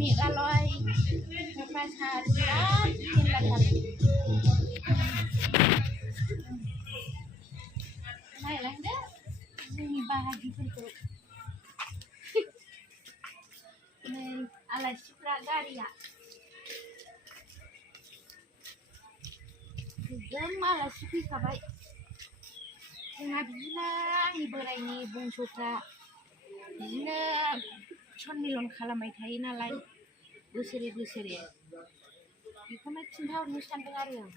มีอร่อยประชาชนกินละกันไม่อะไรเด้อมีbahagia untuk ala Supragaria Zama suki kabai Dengan bila ibarai ni bung Supra Bila con milon kalamai thai nalai बोसोरे बेखौनो खिन्थाहरनो सानदों आरो आं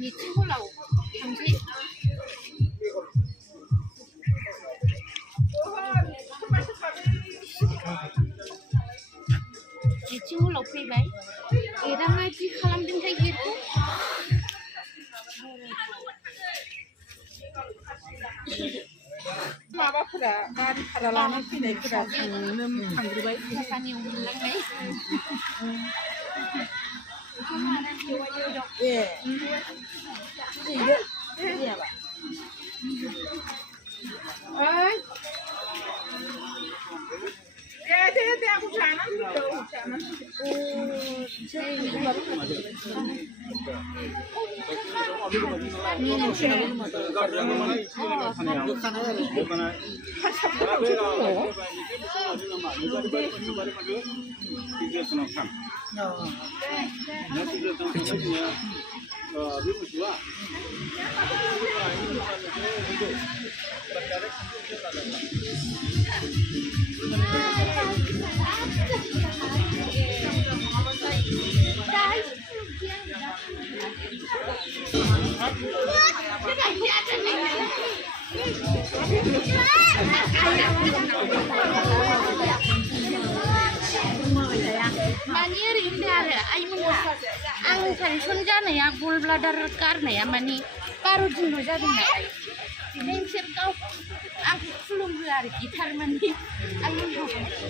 मिथिंखौ लाव थांसै मिथिं हलाव फैबाय एराङा जि खालामदोंथाय गेटखौ माबाफोरा गारि भारा लानानै फैनायफोरा थांग्रोबाय साफानियाव मोनलांनाय दे aku sana माने ओरैनो आरो आइमोनहा आं टेनसन जानाया गल ब्लाडार गारनाया माने 12 दिनल' जादों नालाय बिदिनो बिसोर गाव आंखौ खुलुमहोआ आरोखि थारमाने आइमोनहा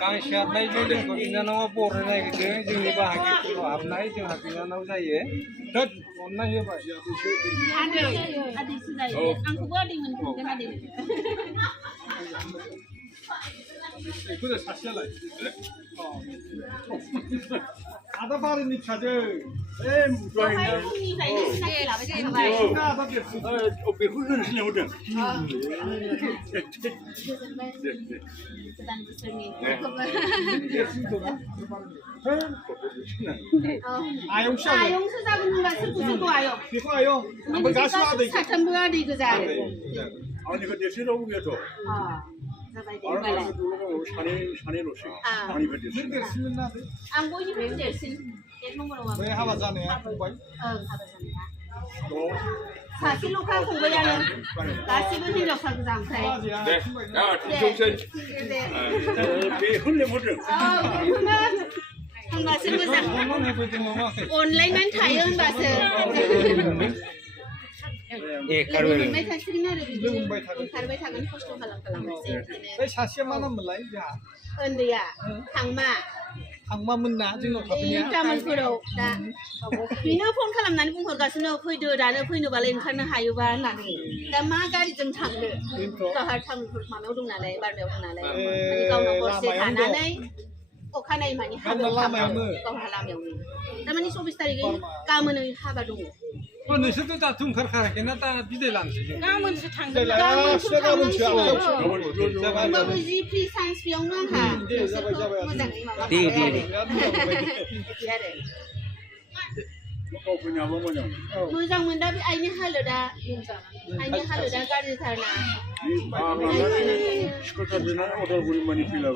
गांसेयारनाय जोंखौ बिनानावा बरनो नागिरदों जोंनि बाहागिफोरखौ हाबनाय जोंहा बिनानाव जायो दोद अननाय होबाय आंखौबो आदै मोनफिनगोन आदै बेखौनो सासेयालाय आदा बारिनि फिसाजो बेखौ होनो लिंहरदों आयंसो जागोन होनबा सोरखौ आयं बेखौ आयं ओमफ्राय गासिबो आदै साथामबो आदै गोजा आरो आंनिखौ देरसिन रावबो गैयाथ' सानैल'सो आंनिफ्राय देरसिन आं बयनिफ्रायबो देरसिन एक नम्बराव बै हाबा जानाया फंबाय हाबा जानाया सासेल'खा फंबायानो गासिबो हिनजावसा गोजा ओमफ्राय बेखौ लेंहरदों होनबासो मोजां अनलायनानै थायो होनबासो मोनबाय थासिगोन आरो बिदिनो ओंखारबाय थागोन खस्थ' खालामनोसै बै सासेया मा नाममोनलाय जोंहा उन्दैया थांमामोन ना जोंनाव थाफैनाया तामुलपुराव दा बेनो फन खालामनानै बुंहरगासिनो फैदो दानो फैनोबालाय ओंखारनो हायोबा होननानै दा मा गारिजों थांनो गावहा तामुलपुर माबायाव दं नालाय बारमायाव दं नालाय माने गावनाव हरसे थानानै अखानायै माने हाबायाव थांबाय गावहा लामायावनो थारमाने 24 तारिखै गाबोनो हाबा दङ नोंसोरथ' दाथ' ओंखारखायाखैना दा बिदाय लानोसै जों गाबोनसो थांगोन होमबाबो जि फ्रि साइन्स बेयावनो आंहा नोंसोरखौ मोजाङै माबा मोजां मोनदा बे आइनि हालोदा गाज्रिथारना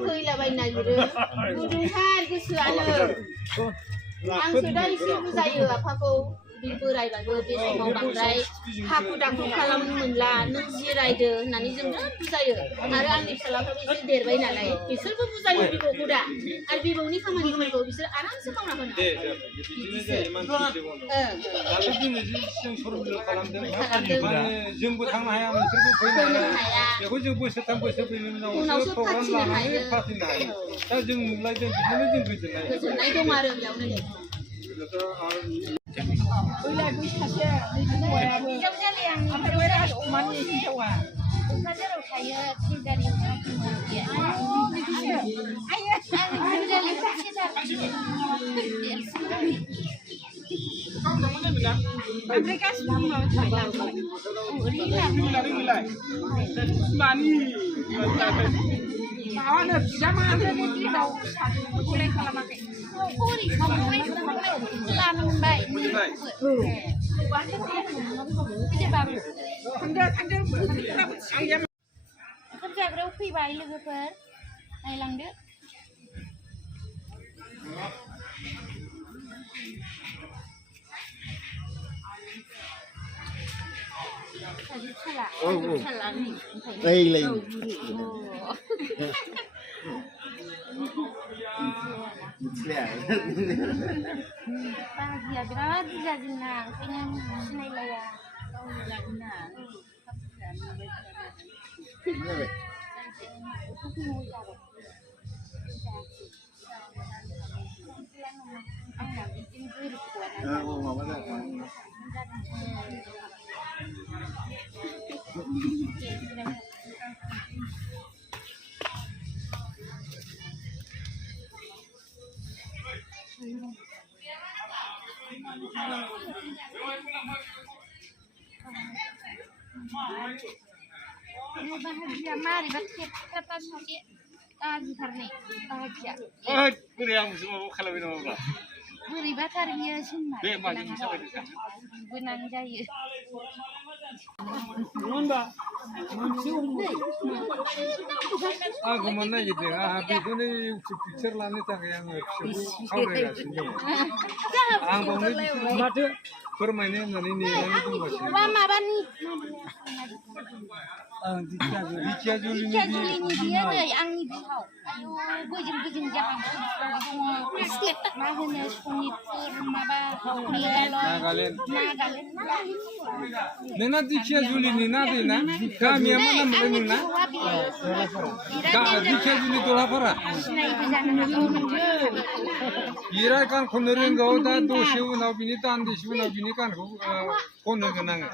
फैलाबायनो नागिरो गुदुंथार गोसोआनो आंसो दा एसे बुजायो आफाखौ बे बोरायबाबो बे समाव बांद्राय हाखु दाखु खालामनो मोनला नों जिरायदो होननानै जों बिराद बुजायो आरो आंनि फिसालाफ्राबो एसे देरबाय नालाय बिसोरबो बुजायो बिबौखौ दा आरो बिबौनि खामानिफोरखौ बिसोर आरामसे मावना होनो जोंबो थांनो हाया नोंसोरबो फैनो हाया बेखौ जों बोसोरथाम बोसोरब्रैनि उनावसो प्रग्राम लानानै फाथिनो हायो दा जों नुलायदों बिदिनो जों गोजोननाय दं आरो बेयावनो क'क्राझाराव थायो थिलगारियाव ओमफ्राय गासिबो माबानो बिजामानो दिनाव फिसाखौलाय खालामाखै लानो मोनबाय ओंखाम जाग्रायाव फैबाय लोगोफोर नायलांदो बाहागिया बिराद बुरजा जोंना ओंखायनो सिनायलाया आंना बिदिनो bahagia mari batik kata sakit gitar nih bahagia बोरै आं माबा खालामबाय नामा बोरैबाथार बियो सिन्ना बे माजों साबायदों गोनां जायो आंखौ मोननो नागिरदों आंहा बेखौनो इउटुब पिक्सार लानो थाखाय आङो फिसौखौ खावलायगासिनो दङ आं बावनो माथो फोरमायनो होननानै नेनानै दंगासिनो माबानि दिखियाजुलिनि बियो नै आंनि बिहाव आयु गोजों गोजों जाहां दङ मा होनो सनितपुर माबा नागालेण्ड नोंना दिखियाजुलिनि ना दैना गामिया मा नाम मोनलाय नोंना दिखियाजुलि दलापारा बिराद गान खननो रोंगौ दा दसे उनाव बिनि दान्दिसे उनाव बिनि गानखौ खनहोगोन आङो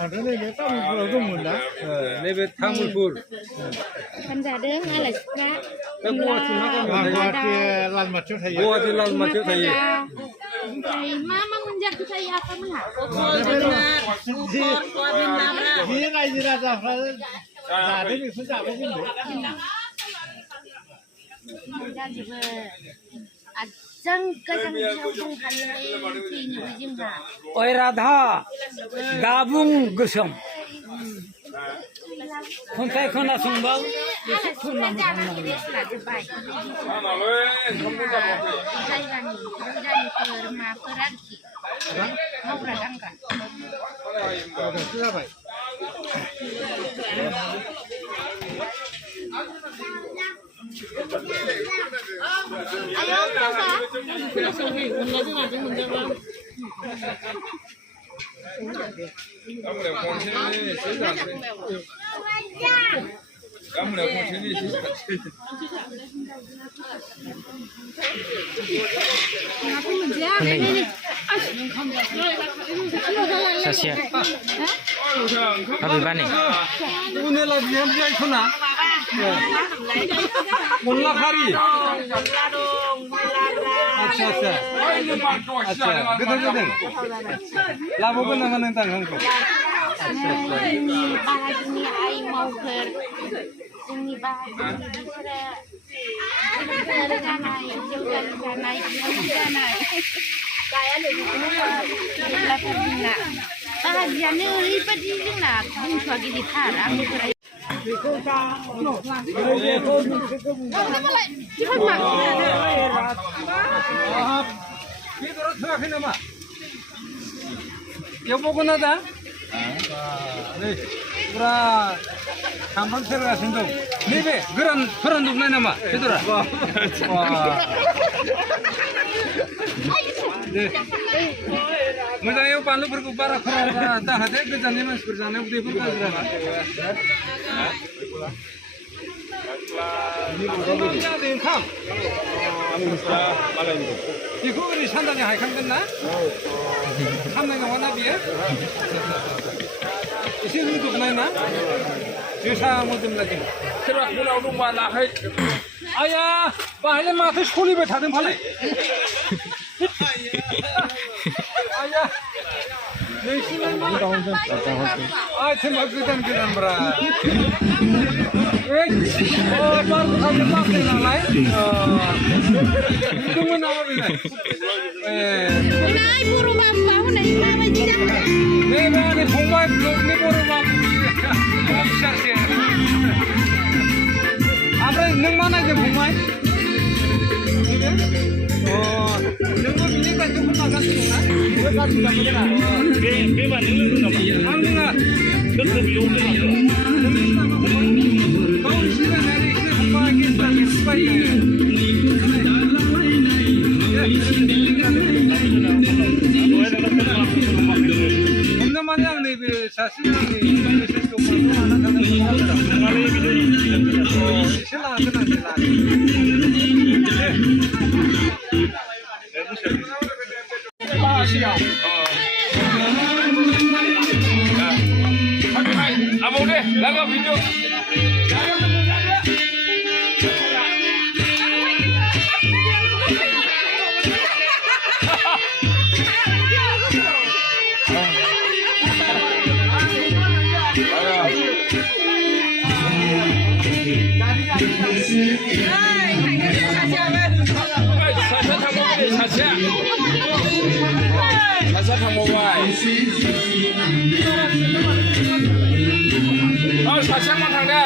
आंथ' नैबे तामुलपुराव दंमोन ना नैबे तामुलपुर फानजादों आलासिफ्रा गुवाहाटि लालमाथियाव थायो ओमफ्राय मा मोनजाखोथाय आफामोनहा बे रायजो राजाफ्रा जादों बेखौ जाबाय जोंबो जाजोबो आजां गाजां दंखायोलै फैनोबो जोंहा ओइ राधा दाबुं गोसोम खन्थाइ खोनासंबा एसे जानानै रेस्ट लाजोब्बाय जायगानि फुजानिफोर माफोर आरोखि मावग्रा दांग्रा जाबाय सासेया हाबैबानि उनेला बिहामजो आइखना अनला खारि अनला दं लाब्रा आच्छा आच्छा आच्छा गोदोर गोदोर लाबोगोन नामा नोंथां आंखौ जोंनि बाहागिनि आइ मावफोर जोंनि बाहागिनि बिसोरो जानाय जौगालु जानाय बिहामजो जानाय जेब्लाथार जोंना बाहागियानो ओरैबायदि जोंना बुंस'आ गिदिरथार आंनिफ्राय बेदराव थोआखै नामा एवबावगोन ना दा नै फुरा सामब्राम सेरगासिनो दं नैबे गोरान फोरानजोबनाय नामा बेदरा दे मोजाङै बानलुफोरखौ बारा खरा दाहादे गोजाननि मानसिफोर जानायाव उदैफोर गाज्रि जागोन ओंखाम बेखौ ओरै सानजानि हायखांगोन ना खामनाय नङाना बियो एसे रुदबनाय ना जोसा मोदोम लागे सोरबा गोलाव दंबा लाहै आया बाहायलाय माथो सलिबाय थादों फालाय आया नोंसिनालाय मा आइटेमा गोदान गोदानब्रा बार'थासो बारदों नालाय नुदोंमोन नामा बेलाय नाय बर' बाबुआ हनै माबायदि जाखो नैबे आंनि फंबाय ब्लकनि बर' बाबु फिसासो ओमफ्राय नों मा नायदों फंबाय नोंबो बिनि गाज्रिखौ नाजागासिनो दंना गाज्रि जाबोदों ना बे माने लोंदों नामा आं लोङा लोंदों बेयाव गाव एसे रायनानै एसे फंबाय गेस जानो बायो हमनो माने आं नैबे सासे आंनि मेसेज दंमोन लाना थांदों एसे लानांगोन आं आबौ दे लागा भिडिअ सासेया थांबावबाय सासेया मा थांदों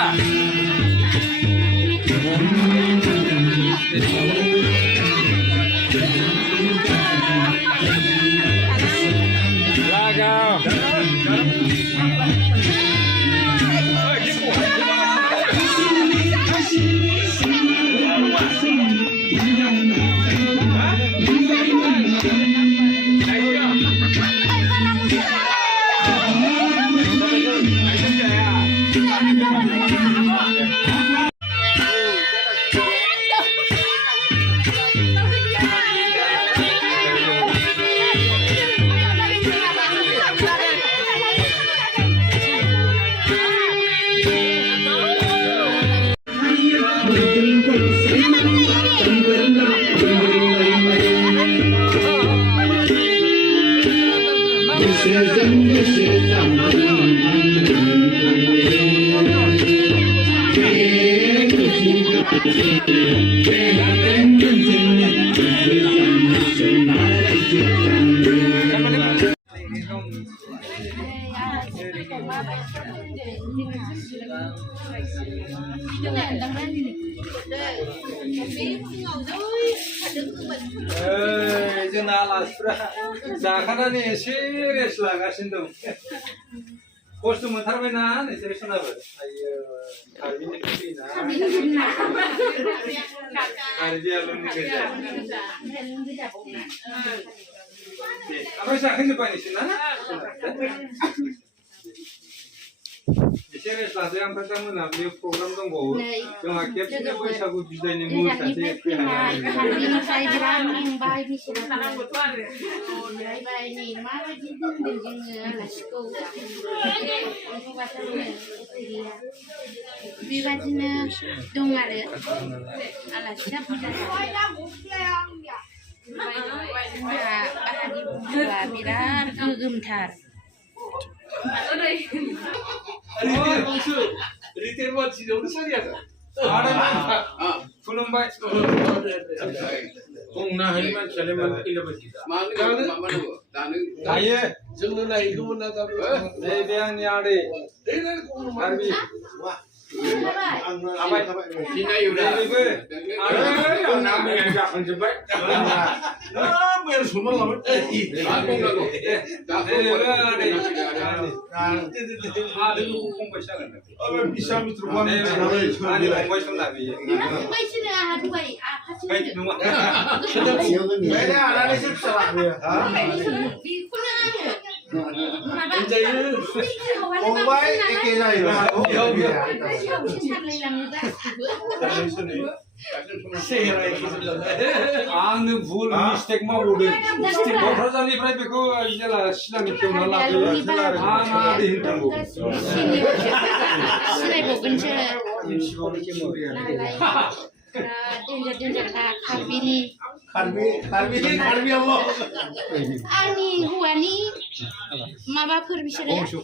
लागाव जोंना आलासिफ्रा जाखानानै एसे रेस्ट लागासिनो दं खस्थ' मोनथारबायना नोंसोर सोनाबो आयो कार्बिनिफ्राय फैयोना कार्बि आलंनि गोजा ओमफ्राय जाखांजोब्बाय नोंसोर ना 인터넷 라디오 한 발당은 앞에 프로그램 동고 नै 정확히 캡슐 बैसागु बिदायनि गोजाननिफ्राय फैनाय खारबिनिफ्राय बिराद मेंबाय बिसोरो ओमफ्राय नै माबायदि दोनदों जोङो आलासिखौ बाथारनो गैया बेबादिनो दं आरो आलासिया बुरजा जोंहा बाहागि बुंबा बिराद गोगोमथार 리테일 마치 너무 살이야. खुलुमबाय 공나 할만 잘만 일러버지다. दायो 정는 나이고 나다. नैबे आंनि आदै कार्बि 지나유라. नैबेबो 남의 약한집에. 뭐야 술만 가면 이 공가고. नैबेबो आदै आदैखौ फंबाय जागोन 비싸미 들어가면 आंनि फंबाय समना बेयो फंबायसोनो आंहा दहाय फंबाय आफासो नङा 내가 안 하는 싶사라고요. बेखौनो आङो माबा 공부할 깨자이로 하고 여기야. आंनो भुल मिस्टेक मावदों क'क्राझारनिफ्राय बेखौ जेला सिलानि खेवना लाबोयो आं आदै होननांगौ सिनायबावगोनसो सिगाङावनो खेवना देन्जार देन्जारखा कार्बिनि 갈비 엄마. आंनि हौवानि माबाफोर बिसोरो बंस'